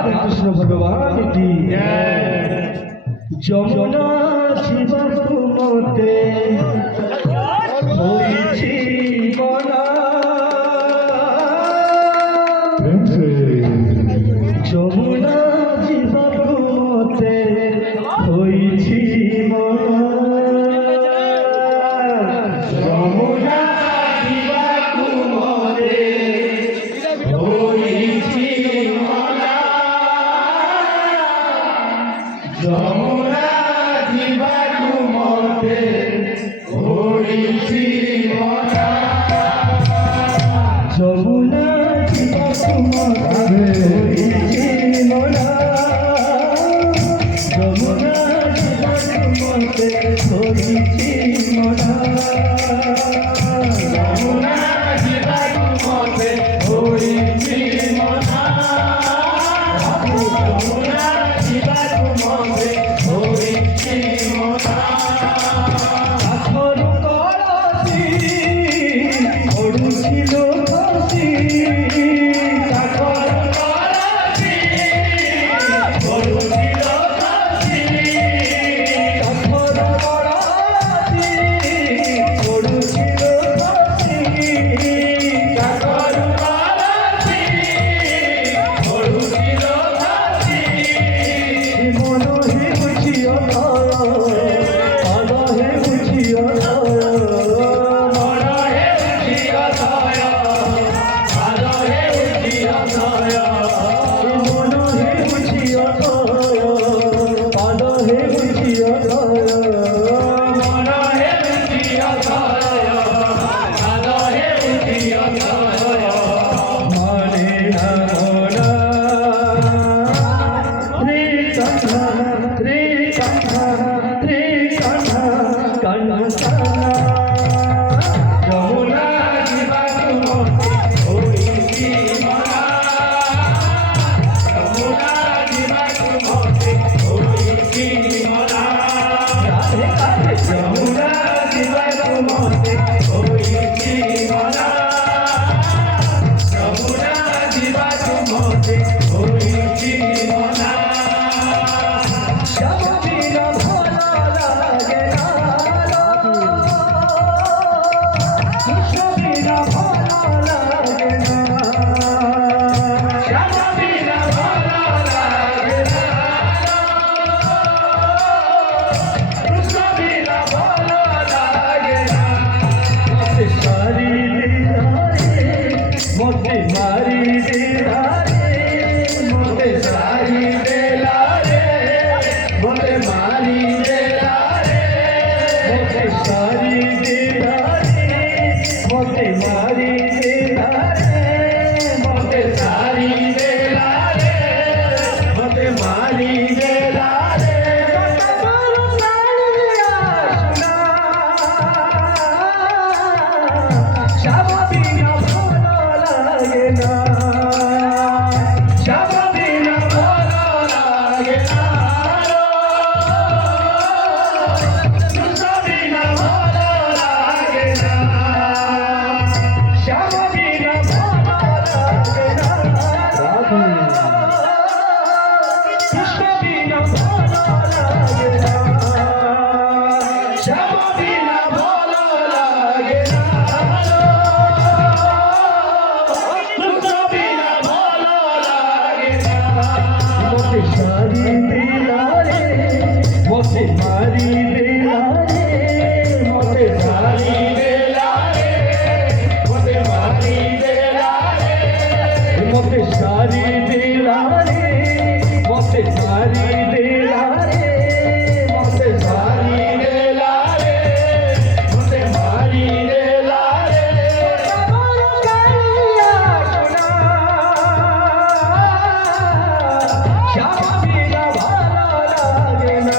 राधे कृष्ण भगवान की যমুনা জীবন মতে হইছি মনা যমুনা জীবন মতে হইছি মনা যমুনা জীবন মতে হইছি মনা যমুনা জীবন মতে হইছি মনা যমুনা জীবন মতে হইছি মনা যমুনা জীবন মতে হইছি মনা যমুনা জীবন মতে হইছি মনা যমুনা জীবন মতে হইছি মনা আখর কলসি ওড়ুছিল খসি আখর কলসি ওড়ুছিল খসি আখর কলসি ওড়ুছিল খসি আখর কলসি ওড়ুছিল খসি মন হে বুঝিও মন হে বুঝিও মন হে বুঝিও মন হে বুঝিও মন হে বুঝিও মন হে বুঝিও মন হে বুঝিও মন হে বুঝিও মানে না মোনা রে কান্না রে কান্না রে কান্না কান্না যমুনা জীবন মতে হইছি মনা যমুনা জীবন মতে হইছি মনা রাধে রাধে যমুনা জীবন মতে হইছি মনা যমুনা জীবন মতে হইছি মনা শ্যাম বিনা ভালো লাগে না কৃষ্ণ বিনা ভালো লাগে না শ্যাম বিনা ভালো লাগে না কৃষ্ণ বিনা ভালো লাগে না মতে সারি দিলারে মতে মারি দিলারে মতে সারি দিলারে মতে মারি দিলারে মতে সারি দিলারে মতে মারি দিলারে মতে সারি দিলারে মতে মারি দিলারে শ্যাম বিনা ভালো লাগে না শ্যাম বিনা ভালো লাগে না কৃষ্ণ বিনা ভালো লাগে না শ্যাম বিনা ভালো লাগে না কৃষ্ণ বিনা ভালো লাগে না শ্যাম বিনা ভালো লাগে না কৃষ্ণ বিনা ভালো লাগে না মতে সারি দিলারে মতে মারি দিলারে মতে সারি দিলারে মতে মারি দিলারে মতে সারি দিলারে মতে সারি দিলারে মতে সারি দিলারে মতে মারি দিলারে আমার কালিয়া সোনা শ্যাম বিনা ভালো লাগে না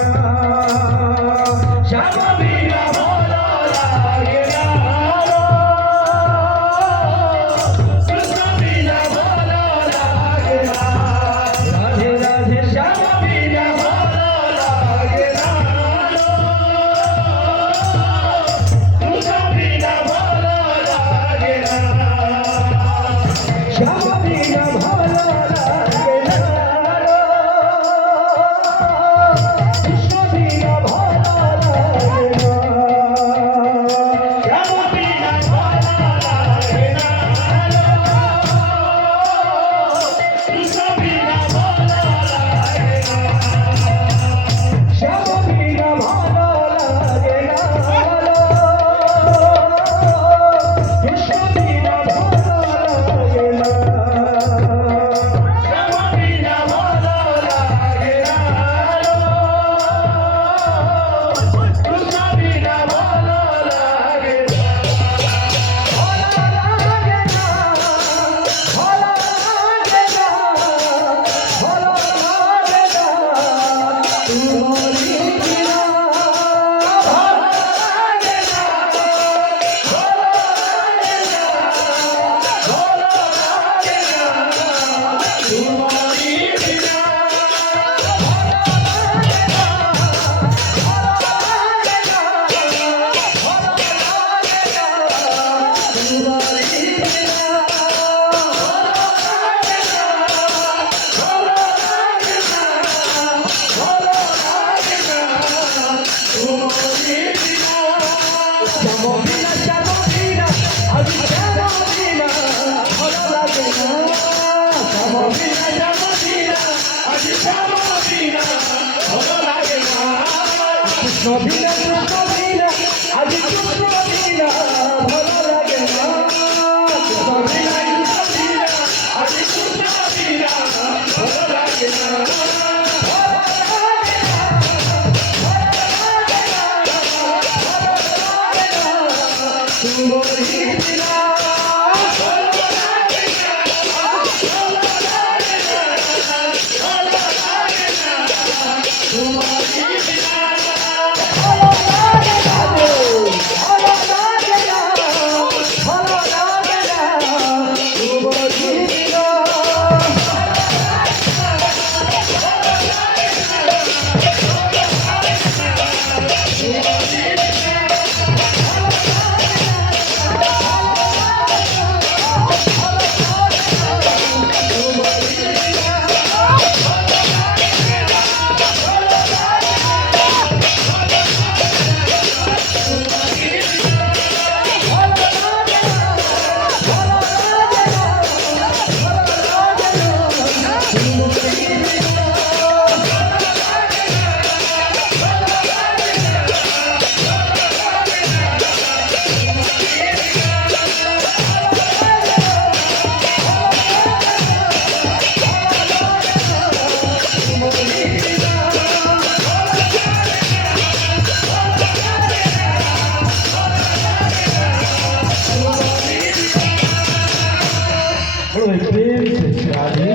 બોલો ભાઈ પ્રેમ છે રાધે